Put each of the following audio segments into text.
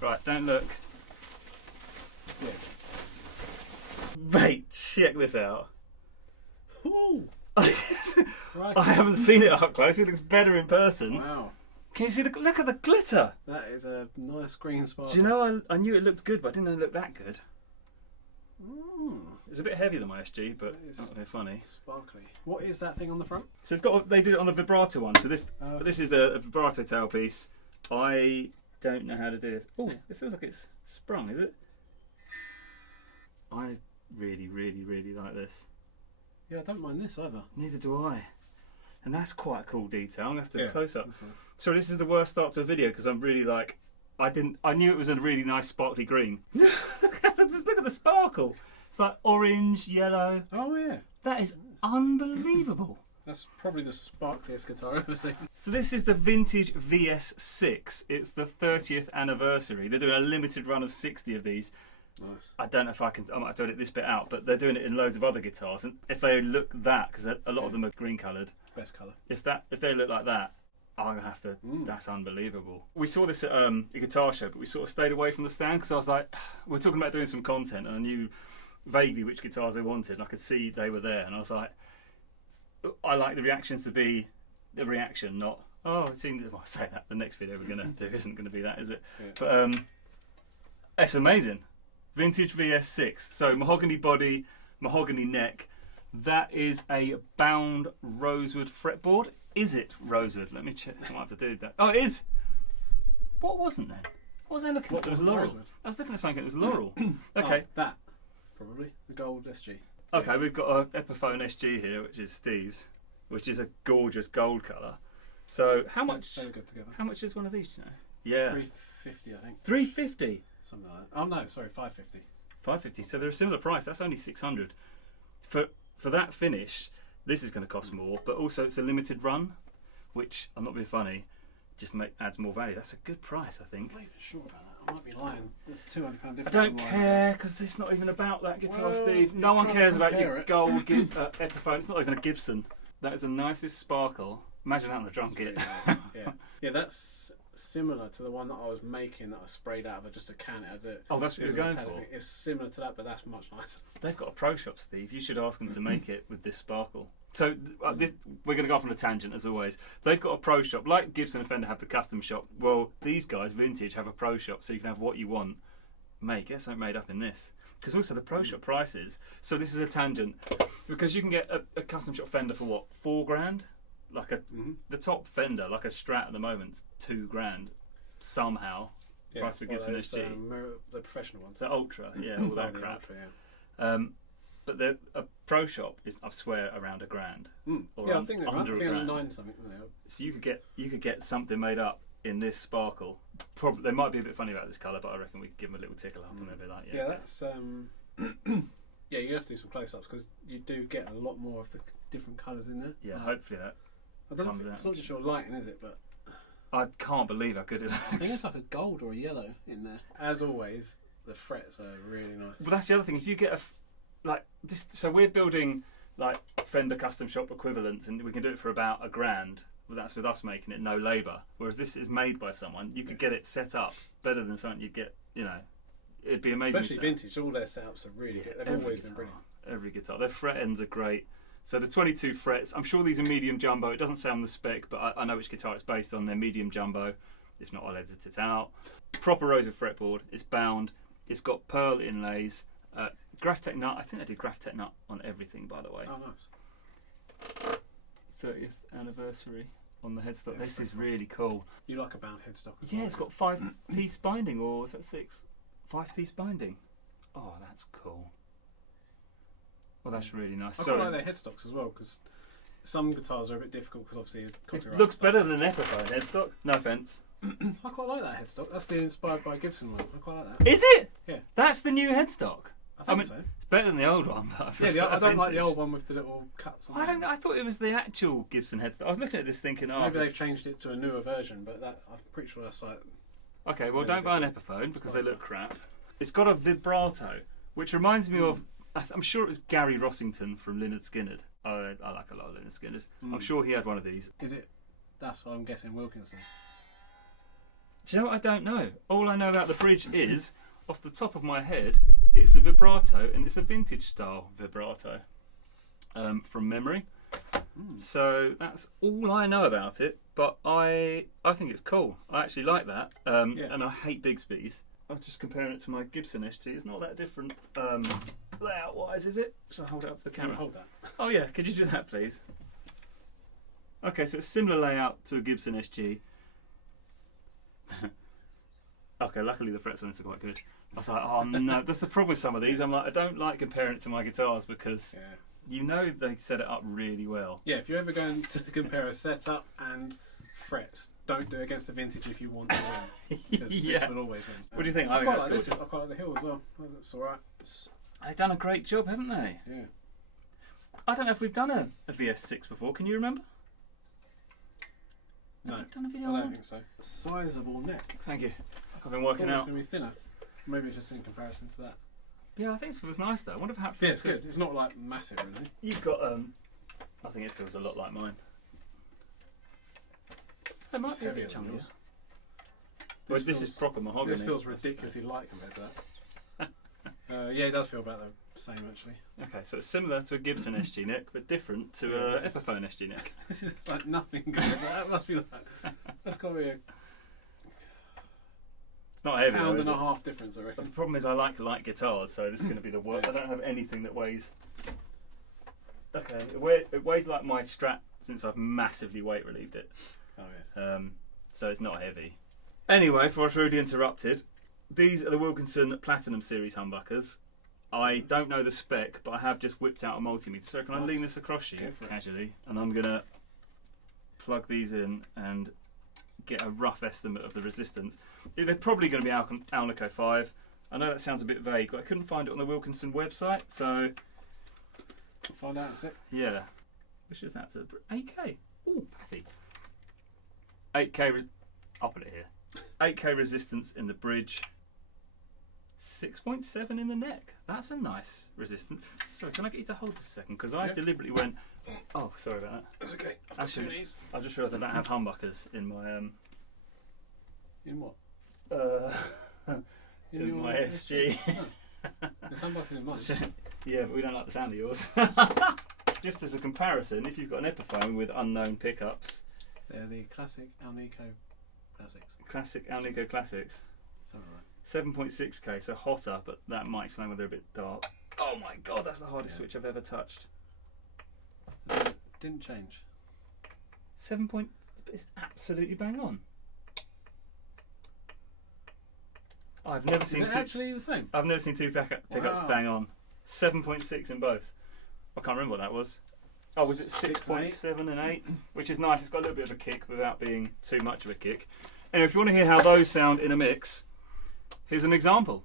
Right, don't look. Yeah. Mate, check this out. Ooh. I haven't seen it up close. It looks better in person. Wow. Can you see the look at the glitter? That is a nice green sparkle. Do you know I knew it looked good, but I didn't know it looked that good. Mm. It's a bit heavier than my SG, but it's not very funny. Sparkly. What is that thing on the front? So it's got. They did it on the vibrato one. So this this is a vibrato tailpiece. I don't know how to do it. Oh, it feels like it's sprung. Is it? I really, really, really like this. Yeah, I don't mind this either. Neither do I. And that's quite a cool detail. I'm gonna have to close up. Nice. So this is the worst start to a video because I'm really like, I knew it was a really nice sparkly green. Just look at the sparkle. It's like orange, yellow. Oh yeah. That is unbelievable. That's probably the sparkliest guitar I've ever seen. So this is the Vintage VS6. It's the 30th anniversary. They're doing a limited run of 60 of these. Nice. I don't know if I might have to edit this bit out, but they're doing it in loads of other guitars. And if they look that, because a lot of them are green coloured. Best colour. If they look like that, I'm gonna have to. That's unbelievable. We saw this at a guitar show, but we sort of stayed away from the stand because I was like, we're talking about doing some content, and I knew vaguely which guitars they wanted, and I could see they were there, and I was like, I like the reactions to be the reaction, not it seems. Well, I say that the next video we're gonna do isn't gonna be that, is it? Yeah. But it's amazing. Vintage VS6. So mahogany body, mahogany neck. That is a bound rosewood fretboard. Is it rosewood? Let me check. I might have to do that. Oh, it is. What wasn't then? What was I looking at? It was laurel. Rosewood? I was looking at something. It was laurel. Okay. Oh, that probably the gold SG. Okay, we've got an Epiphone SG here, which is Steve's, which is a gorgeous gold colour. So how much? They good together. How much is one of these? You know? Yeah. 350, I think. 350. Something like that. Oh no, sorry, 550. 550. So they're a similar price. That's only 600. For that finish, this is going to cost more, but also it's a limited run, which I'm not being funny, just adds more value. That's a good price, I think. I'm not even sure about that. I might be lying. It's £200 difference. I don't care because it's not even about that guitar, Steve. No one cares about your gold Epiphone. It's not even a Gibson. That is the nicest sparkle. Imagine that on the drum kit. Yeah, that's similar to the one that I was making that I sprayed out of just a can. Oh, that's what you're going for? It's similar to that, but that's much nicer. They've got a pro shop, Steve. You should ask them to make it with this sparkle. So we're going to go off on a tangent, as always. They've got a pro shop. Like Gibson and Fender have the custom shop, well, these guys, Vintage, have a pro shop, so you can have what you want. Mate, get something made up in this. Because also the pro shop prices. So this is a tangent. Because you can get a custom shop Fender for what, $4,000? Like the top Fender, like a Strat at the moment, $2,000 somehow. Yeah, price for Gibson SG. The professional ones. The Ultra, yeah, all that crap. Ultra, but a pro shop is, I swear, around $1,000. Or yeah, I think they're under right. $1,000. Something. So you could get something made up in this sparkle. Probably they might be a bit funny about this colour, but I reckon we could give them a little tickle up and they'll be like, yeah. Yeah, that's yeah. You have to do some close-ups because you do get a lot more of the different colours in there. Yeah, hopefully that. I don't think it's not just your lighting, is it? But I can't believe how good it looks. I think it's like a gold or a yellow in there. As always, the frets are really nice. But that's the other thing. If you get like this, so we're building like Fender custom shop equivalents, and we can do it for about $1,000. Well, that's with us making it, no labour. Whereas this is made by someone. You could get it set up better than something you'd get. You know, it'd be amazing. Especially Vintage. All their setups are really good. They've always been brilliant. Every guitar. Their fret ends are great. So the 22 frets, I'm sure these are medium jumbo. It doesn't say on the spec, but I know which guitar it's based on. They're medium jumbo. If not, I'll edit it out. Proper rosewood fretboard. It's bound. It's got pearl inlays. Graphtec nut. I think they did Graphtec nut on everything, by the way. Oh, nice. 30th anniversary on the headstock. Yeah, this is really cool. You like a bound headstock as well? Yeah, it's got 5-piece binding, or is that 6? 5-piece binding. Oh, that's cool. Well, that's really nice. I quite like their headstocks as well, because some guitars are a bit difficult because obviously it looks better than an Epiphone headstock. No offence. I quite like that headstock. That's the inspired by Gibson one. I quite like that. Is it? Yeah. That's the new headstock. I think so. It's better than the old one, but I don't like the old one with the little cuts. I thought it was the actual Gibson headstock. I was looking at this thinking, maybe they've changed it to a newer version, but I'm pretty sure that's like. Okay, well, don't buy an Epiphone because they look crap. It's got a vibrato, which reminds me of. I'm sure it was Gary Rossington from Lynyrd Skynyrd. I like a lot of Lynyrd Skynyrd. I'm sure he had one of these. Is it? That's what I'm guessing. Wilkinson. Do you know what I don't know? All I know about the bridge is, off the top of my head, it's a vibrato, and it's a vintage style vibrato from memory. So that's all I know about it, but I think it's cool. I actually like that, and I hate Bigsby's. I was just comparing it to my Gibson SG. It's not that different layout-wise, is it? Shall I hold it up to the camera? Hold that. Oh yeah, could you do that, please? Okay, so it's similar layout to a Gibson SG. Okay, luckily the frets on this are quite good. I was like, oh no, that's the problem with some of these. I'm like, I don't like comparing it to my guitars because you know they set it up really well. Yeah, if you're ever going to compare a setup and frets, don't do it against the vintage if you want to win. Because this will always win. What do you think? I quite like this. I quite like the hill as well. That's alright. They've done a great job, haven't they? Yeah. I don't know if we've done a VS6 before. Can you remember? No, have we done a video I don't think so. Sizable neck. Thank you. I've been working out. It's going to be thinner. Maybe just in comparison to that. Yeah, I think it was nice though. I wonder how it feels. Yeah, it's good. It's not like massive or anything. You've got, I think it feels a lot like mine. It might be a bit chunkier. Well, this is proper mahogany. This feels ridiculously light compared to that. Yeah, it does feel about the same actually. Okay, so it's similar to a Gibson SG neck, but different to a Epiphone SG neck. This is like nothing good. That must be like, that's got to be a not heavy, pound and a half difference, I reckon. But the problem is I like light guitars, so this is going to be the worst. I don't have anything that weighs. Okay, it weighs like my Strat since I've massively weight relieved it. Oh yeah. So it's not heavy. Anyway, before I was rudely interrupted, these are the Wilkinson Platinum Series humbuckers. I don't know the spec, but I have just whipped out a multimeter. So can I lean this across you casually, and I'm going to plug these in and get a rough estimate of the resistance. They're probably going to be Alnico 5. I know that sounds a bit vague, but I couldn't find it on the Wilkinson website, so we'll find out in a sec. Yeah. Which is that? 8K. Ooh, pathy. 8K. I'll put it here. 8K resistance in the bridge. 6.7 in the neck. That's a nice resistance. Sorry, can I get you to hold this a second? Because I deliberately went. Oh, sorry about that. That's okay. I've got two of these. I just realised I don't have humbuckers in my In what? In my SG. Oh. There's humbuckers in mine. Yeah, but we don't like the sound of yours. Just as a comparison, if you've got an Epiphone with unknown pickups, they're the classic Alnico classics. Classic Alnico classics. Something like 7.6K, so hotter, but that might explain why they're a bit dark. Oh my god, that's the hardest switch I've ever touched. Didn't change. 7 point. It's absolutely bang on. I've never seen Is it actually the same? I've never seen two pickups bang on. 7.6 in both. I can't remember what that was. Oh, was it 6.7 and 8? Which is nice. It's got a little bit of a kick without being too much of a kick. Anyway, if you want to hear how those sound in a mix, here's an example.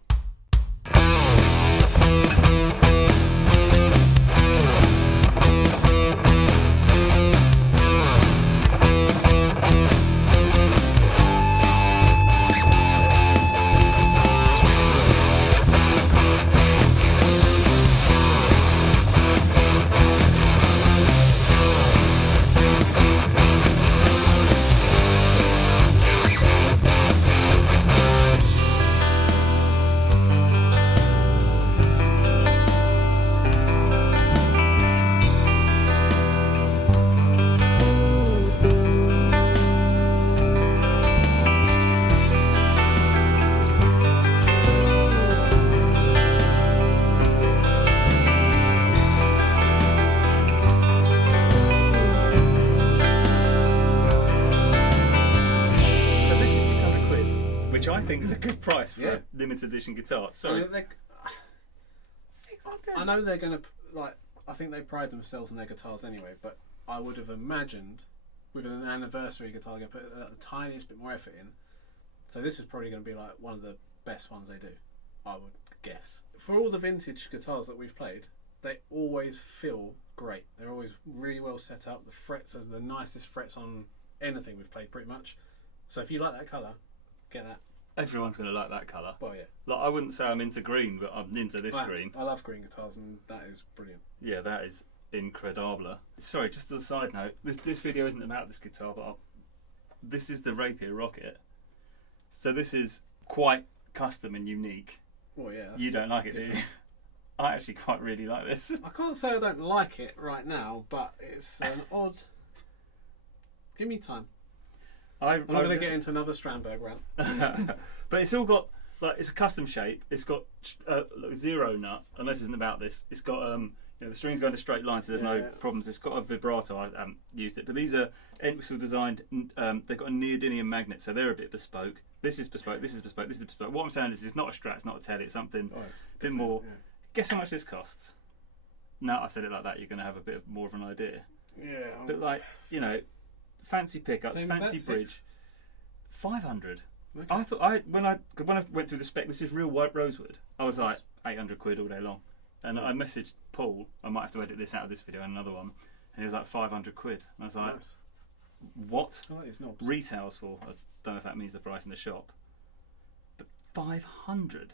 For a limited edition guitar. Sorry. I know they're going to, like, I think they pride themselves on their guitars anyway, but I would have imagined with an anniversary guitar they're going to put the tiniest bit more effort in. So this is probably going to be like one of the best ones they do, I would guess. For all the vintage guitars that we've played, they always feel great. They're always really well set up. The frets are the nicest frets on anything we've played pretty much. So if you like that colour, get that. Everyone's going to like that colour. Well, yeah. Like, I wouldn't say I'm into green, but I'm into this green. I love green guitars, and that is brilliant. Yeah, that is incredible. Sorry, just as a side note, this video isn't about this guitar, but this is the Rapier Rocket. So this is quite custom and unique. Well, yeah. You don't like it, do you? I actually quite really like this. I can't say I don't like it right now, but it's an odd. Give me time. I'm not going to get into another Strandberg rant. But it's all got, like, it's a custom shape. It's got zero nut, unless it isn't about this. It's got the strings go into straight lines, so there's no problems. It's got a vibrato. I haven't used it, but these are ingeniously designed. They've got a neodymium magnet, so they're a bit bespoke. This is bespoke. This is bespoke. This is bespoke. What I'm saying is, it's not a Strat, it's not a Telly. It's something a bit more. Yeah. Guess how much this costs? Now I said it like that, you're going to have a bit more of an idea. Yeah. But like, fancy pickups, fancy bridge, 500. Okay. I thought when I went through the spec, this is real white rosewood. I was like 800 quid all day long, and I messaged Paul. I might have to edit this out of this video and another one, and he was like 500 quid. And I was like, what? Oh, it's not. Retails for? I don't know if that means the price in the shop, but 500.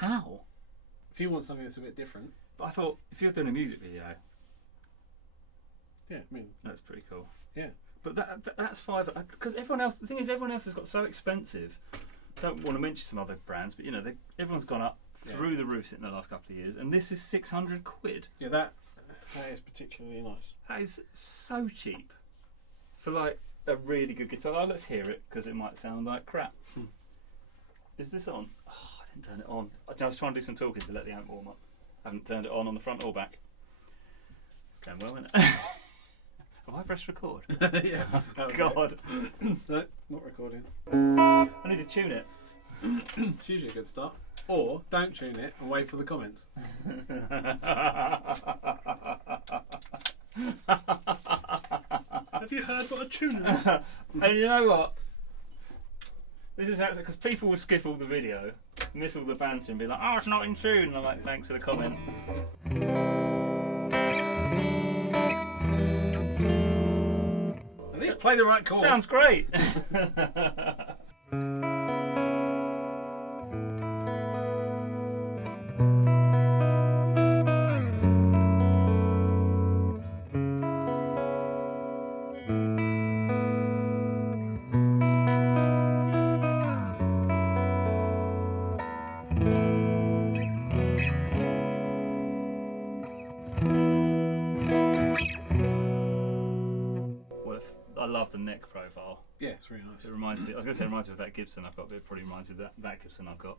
How? If you want something that's a bit different. But I thought if you're doing a music video, yeah, I mean that's pretty cool. Yeah. But that's five, because everyone else. The thing is, everyone else has got so expensive. Don't want to mention some other brands, but everyone's gone up through the roof in the last couple of years, and this is 600 quid. Yeah, that is particularly nice. That is so cheap for like a really good guitar. Oh, let's hear it because it might sound like crap. Is this on? Oh, I didn't turn it on. I was trying to do some talking to let the amp warm up. I haven't turned it on the front or back. It's going well, isn't it? Have I pressed record? Yeah. Oh, God. No, not recording. I need to tune it. It's usually a good start. Or don't tune it and wait for the comments. Have you heard what a tuner is? And you know what? This is actually because people will skip all the video, miss all the banter, and be like, "Oh, it's not in tune." And I'm like, "Thanks for the comment." At least play the right chords. Sounds great. I love the neck profile. Yeah, it's really nice. It reminds me. I was going to say it reminds me of that Gibson I've got, but it probably reminds me of that Gibson I've got.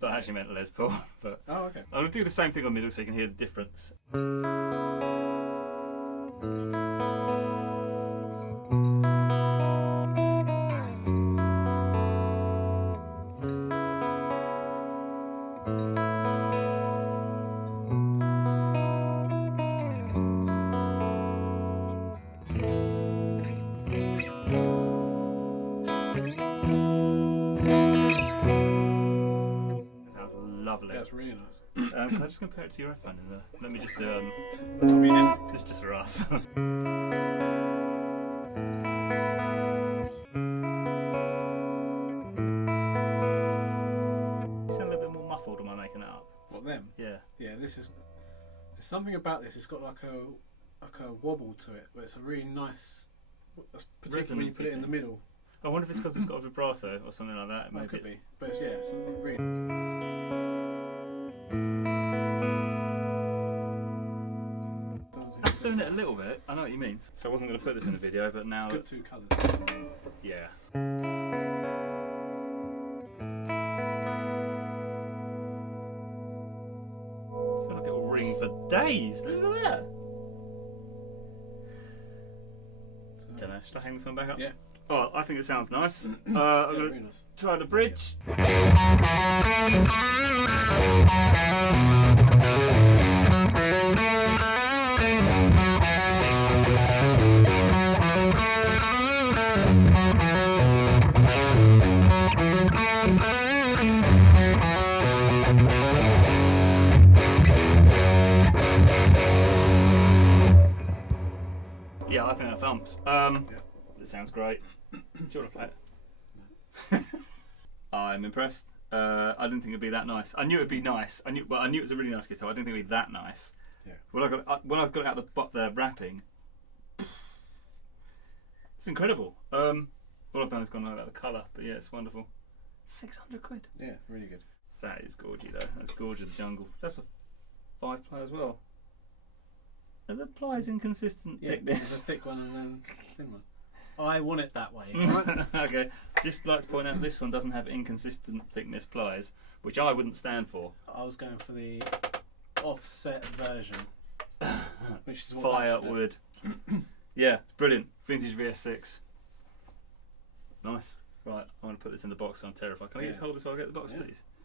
But I actually meant the Les Paul. But oh, okay. I'm going to do the same thing on middle so you can hear the difference. Lovely. That's really nice. Can I just compare it to your iPhone? Let me just do. This is just for us. Feels a little bit more muffled. Am I making it up? What, them? Yeah. Yeah. This is. There's something about this. It's got like a wobble to it, but it's a really nice. Particularly when you put it in the middle. I wonder if it's because it's got a vibrato or something like that. Maybe it could be, but it's really. That's doing it a little bit. I know what you mean. So I wasn't going to put this in the video, but now. It's good two colours. Yeah. Feels like it will ring for days. Listen to that. Don't know. Should I hang this one back up? Yeah. Oh, I think it sounds nice. I'm going to try the bridge. Yeah, I think that thumps. It sounds great. Do you want to play it? I'm impressed. I didn't think it'd be that nice. I knew it'd be nice. I knew it was a really nice guitar. I didn't think it'd be that nice. Yeah. When I got it out the wrapping, it's incredible. All I've done is gone on about the colour, but yeah, it's wonderful. 600 quid. Yeah, really good. That is gorgy though. That's gorgeous jungle. That's a 5-player as well. Are the plies inconsistent thickness? There's a thick one and then a thin one. I want it that way. Right? Okay. Just like to point out this one doesn't have inconsistent thickness plies, which I wouldn't stand for. I was going for the offset version, which is what Firewood. Yeah, brilliant. Vintage VS6. Nice. Right, I'm going to put this in the box. I'm terrified. Can I just hold this while I get the box, please?